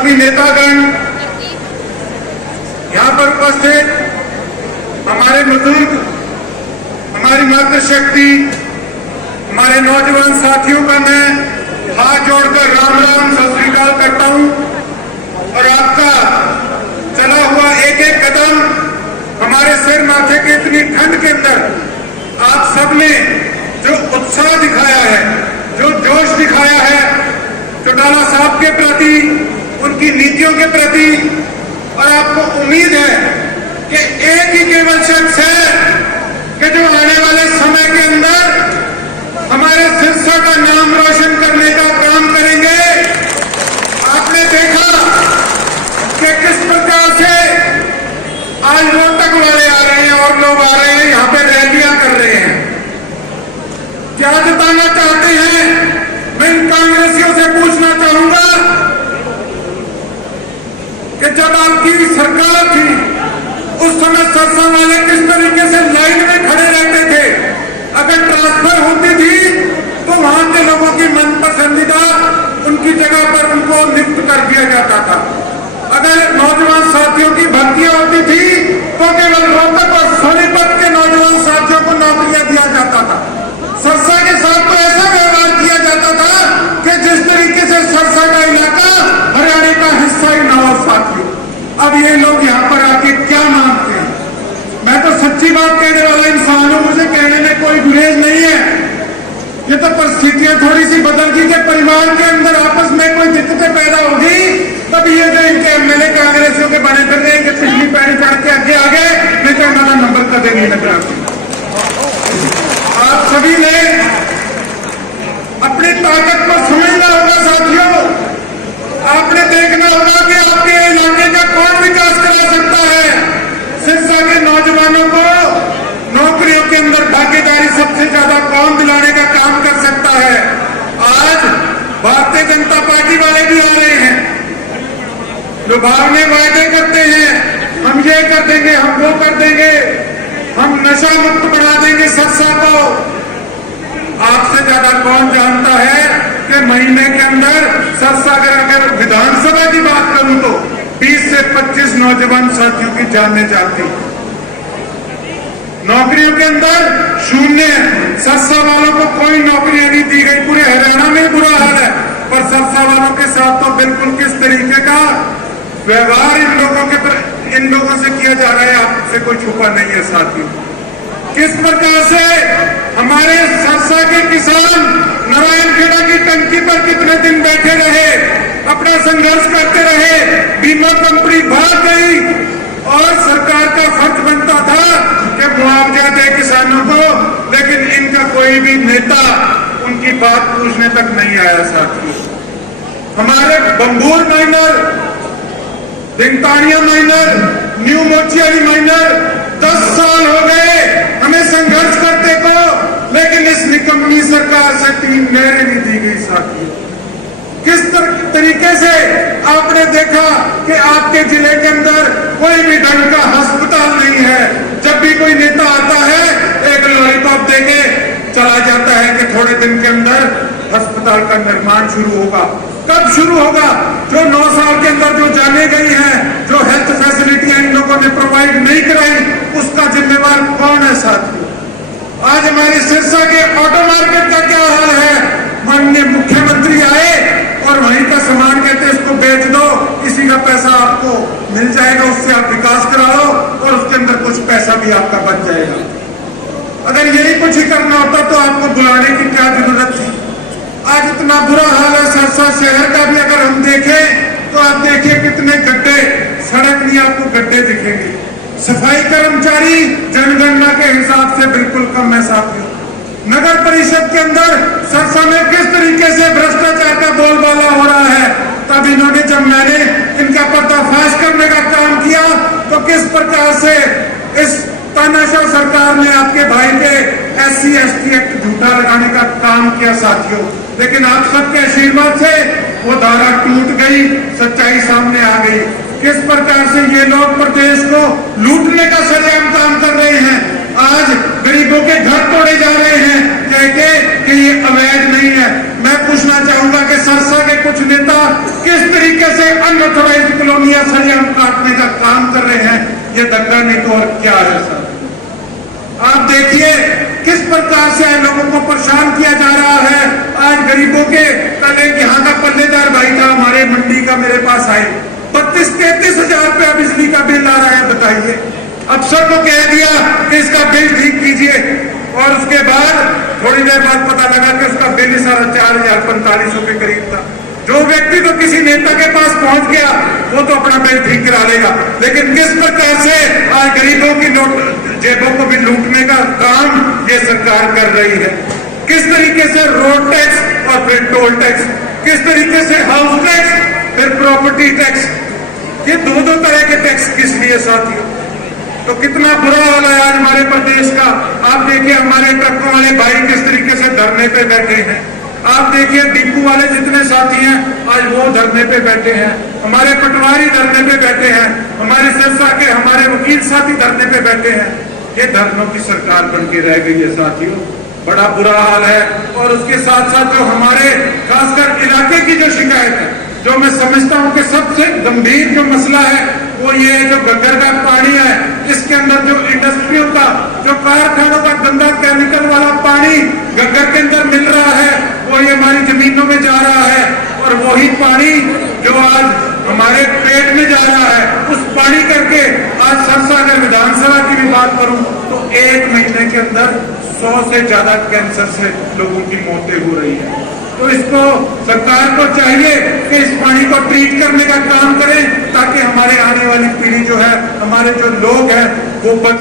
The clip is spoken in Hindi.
सभी नेतागण, यहाँ पर उपस्थित हमारे बुजुर्ग, हमारी मातृशक्ति, हमारे नौजवान साथियों का मैं हाथ जोड़कर राम राम सत श्री अकाल करता हूं और आपका चला हुआ एक एक कदम हमारे सिर माथे के इतनी ठंड के अंदर आप सबने जो उत्साह दिखाया है, जो जोश दिखाया है चौटाला साहब के प्रति, उनकी नीतियों के प्रति, और आपको उम्मीद है कि एक ही केवल शख्स है कि जो आने वाले समय के अंदर हमारे सिरसा का नाम रोशन करने का काम करेंगे। आपने देखा कि किस प्रकार से आज रोहतक वाले आ रहे हैं और लोग आ रहे हैं, यहां पे रैलियां कर रहे हैं। क्या जताना चाहते हैं? मैं इन कांग्रेसियों से पूछना चाहूंगा कि जब आपकी सरकार थी उस समय सरसा वाले किस तरीके से लाइन में खड़े रहते थे। अगर ट्रांसफर होती थी तो वहां के लोगों की मन पसंदीदा उनकी जगह पर उनको नियुक्त कर दिया जाता था। अगर नौजवान साथियों की भर्तियां होती थी तो केवल रोहतक और सोनीपत के नौजवान साथियों को नौकरियां दिया जाता था। सरसा के साथ तो ऐसा व्यवहार किया जाता था कि जिस तरीके से सरसा का इलाका हरियाणा का हिस्सा ही न हो साथियों। अब ये लोग यहाँ पर आके क्या मांगते हैं? मैं तो सच्ची बात कहने वाला इंसान हूं, मुझे कहने में कोई गुरेज नहीं है। ये तो परिस्थितियां थोड़ी सी बदल गई कि परिवार के अंदर आपस में कोई दिक्कतें पैदा होगी, तब ये जो इनके एमएलए कांग्रेसियों के बने फिर रहे हैं कि पिछली पैड़ी चढ़ के आगे आ गए, नहीं तो हमारा नंबर कदे नहीं लग रहा। आप सभी ने अपनी ताकत को समझना होगा साथियों। आपने देखना होगा कि आपके इलाके का कौन विकास करा सकता है। सिरसा के नौजवानों को नौकरियों के अंदर भागीदारी सबसे ज्यादा कौन दिलाने का काम कर सकता है। आज भारतीय जनता पार्टी वाले भी आ रहे हैं, लुभावने वायदे करते हैं, हम ये कर देंगे, हम वो कर देंगे, हम नशा मुक्त बना देंगे सरसा को। आपसे ज्यादा कौन जानता है कि महीने के अंदर सरसा अगर विधानसभा की बात करूं तो 20 से 25 नौजवान साथियों की जाने जाती। नौकरियों के अंदर शून्य। सरसा वालों को कोई नौकरियां नहीं दी गई। पूरे हरियाणा में बुरा हाल है, पर सरसा वालों के साथ तो बिल्कुल किस तरीके का व्यवहार इन लोगों से किया जा रहा है आपसे कोई छुपा नहीं है साथियों। किस प्रकार से हमारे सरसा के किसान नारायणखेड़ा की टंकी पर कितने दिन बैठे रहे, अपना संघर्ष करते रहे, बीमा कंपनी भाग गई और सरकार का फर्ज बनता था कि मुआवजा दे किसानों को, लेकिन इनका कोई भी नेता उनकी बात पूछने तक नहीं आया साथियों। हमारे बंबूर माइनर, दिंगतानिया माइनर, न्यू मोचियारी माइनर 10 साल हो गए हमें संघर्ष करते को, लेकिन इस निकम्मी सरकार से 3 नहरें नहीं दी गई साथियों। किस तरीके से आपने देखा कि आपके जिले के अंदर कोई भी ढंग का अस्पताल नहीं है। जब भी कोई नेता आता है एक लॉलीपॉप देके चला जाता है कि थोड़े दिन के अंदर अस्पताल का निर्माण शुरू होगा। कब शुरू होगा? जो 9 साल के अंदर जो जाने गई हैं, जो हेल्थ फैसिलिटियां इन लोगों ने प्रोवाइड नहीं कराई, उसका जिम्मेवार कौन है साथियों? आज हमारी सिरसा के ऑटो मार्केट का क्या हाल है? माननीय मुख्यमंत्री आए और वहीं का सामान कहते हैं इसको बेच दो, इसी का पैसा आपको मिल जाएगा, उससे आप विकास करा लो और उसके अंदर कुछ पैसा भी आपका बच जाएगा। अगर यही कुछ ही करना होता तो आपको बुलाने की क्या जरूरत थी? आज इतना बुरा हाल है सरसा शहर का भी। अगर हम देखें तो आप देखिए कितने गड्ढे, सड़क नहीं आपको गड्ढे दिखेंगे। सफाई कर्मचारी जनगणना के हिसाब से बिल्कुल कम है साथियों। नगर परिषद के अंदर सरसा में किस तरीके से भ्रष्टाचार का बोलबाला हो रहा है, तब इन्होंने जब मैंने इनका पर्दाफाश करने का काम किया तो किस प्रकार से इस तानाशाह सरकार ने आपके भाई के SC ST एक्ट झूठा लगाने का काम किया साथियों। लेकिन आप सबके आशीर्वाद से वो धारा टूट गई, सच्चाई सामने आ गई। किस प्रकार से ये लोग प्रदेश को लूटने का सरेआम काम कर रहे हैं। आज गरीबों के घर तोड़े जा रहे हैं कह के कि ये अवैध नहीं है। मैं पूछना चाहूंगा कि सरसा के कुछ नेता किस तरीके से अनऑथोराइज्ड कॉलोनियां सरियाम काटने का काम कर रहे हैं, ये धक्का नहीं तो और क्या है सर। आप देखिए किस प्रकार से लोगों को परेशान किया जा रहा है। आज गरीबों के, कल एक यहाँ का पल्लेदार भाई था हमारे मंडी का, मेरे पास आए, 32-33 हजार रुपया बिजली का बिल आ रहा है। बताइए, अफसर को कह दिया कि इसका बिल ठीक कीजिए, और उसके बाद थोड़ी देर बाद पता लगा कि उसका बिल सारा 4,045 के करीब था। जो व्यक्ति तो किसी नेता के पास पहुंच गया वो तो अपना बिल ठीक करा लेगा, लेकिन किस प्रकार से आज गरीबों की जेबों को भी लूटने का काम ये सरकार कर रही है। किस तरीके से रोड टैक्स और फिर टोल टैक्स, किस तरीके से हाउस टैक्स, फिर प्रॉपर्टी टैक्स, ये दो तरह के टैक्स किस लिए साथियों। तो कितना बुरा हाल है आज हमारे प्रदेश का। आप देखिए हमारे ट्रकों वाले भाई किस तरीके से धरने पे बैठे हैं। आप देखिए डिपू वाले जितने साथी हैं आज वो धरने पे बैठे हैं, हमारे पटवारी धरने पे बैठे हैं, हमारे सिरसा के हमारे वकील साथी धरने पे बैठे हैं। ये धरनों की सरकार बन के रह गई है साथियों, बड़ा बुरा हाल है। और उसके साथ साथ जो हमारे खासकर इलाके की जो शिकायत है, जो मैं समझता हूं कि सबसे गंभीर जो मसला है वो ये है, जो गग्गर का पानी है, इसके अंदर जो इंडस्ट्रियों का, जो कारखानों का गंदा केमिकल वाला पानी गग्गर के अंदर मिल रहा है, वो ये हमारी जमीनों में जा रहा है। और वही पानी जो आज हमारे पेट में जा रहा है, उस पानी करके आज सरसा अगर विधानसभा की भी बात करूं तो 1 महीने के अंदर 100 से ज्यादा कैंसर से लोगों की मौतें हो रही है। तो इसको सरकार को चाहिए कि इस पानी को ट्रीट करने का काम करें, ताकि हमारे आने वाली पीढ़ी जो है, हमारे जो लोग हैं वो बच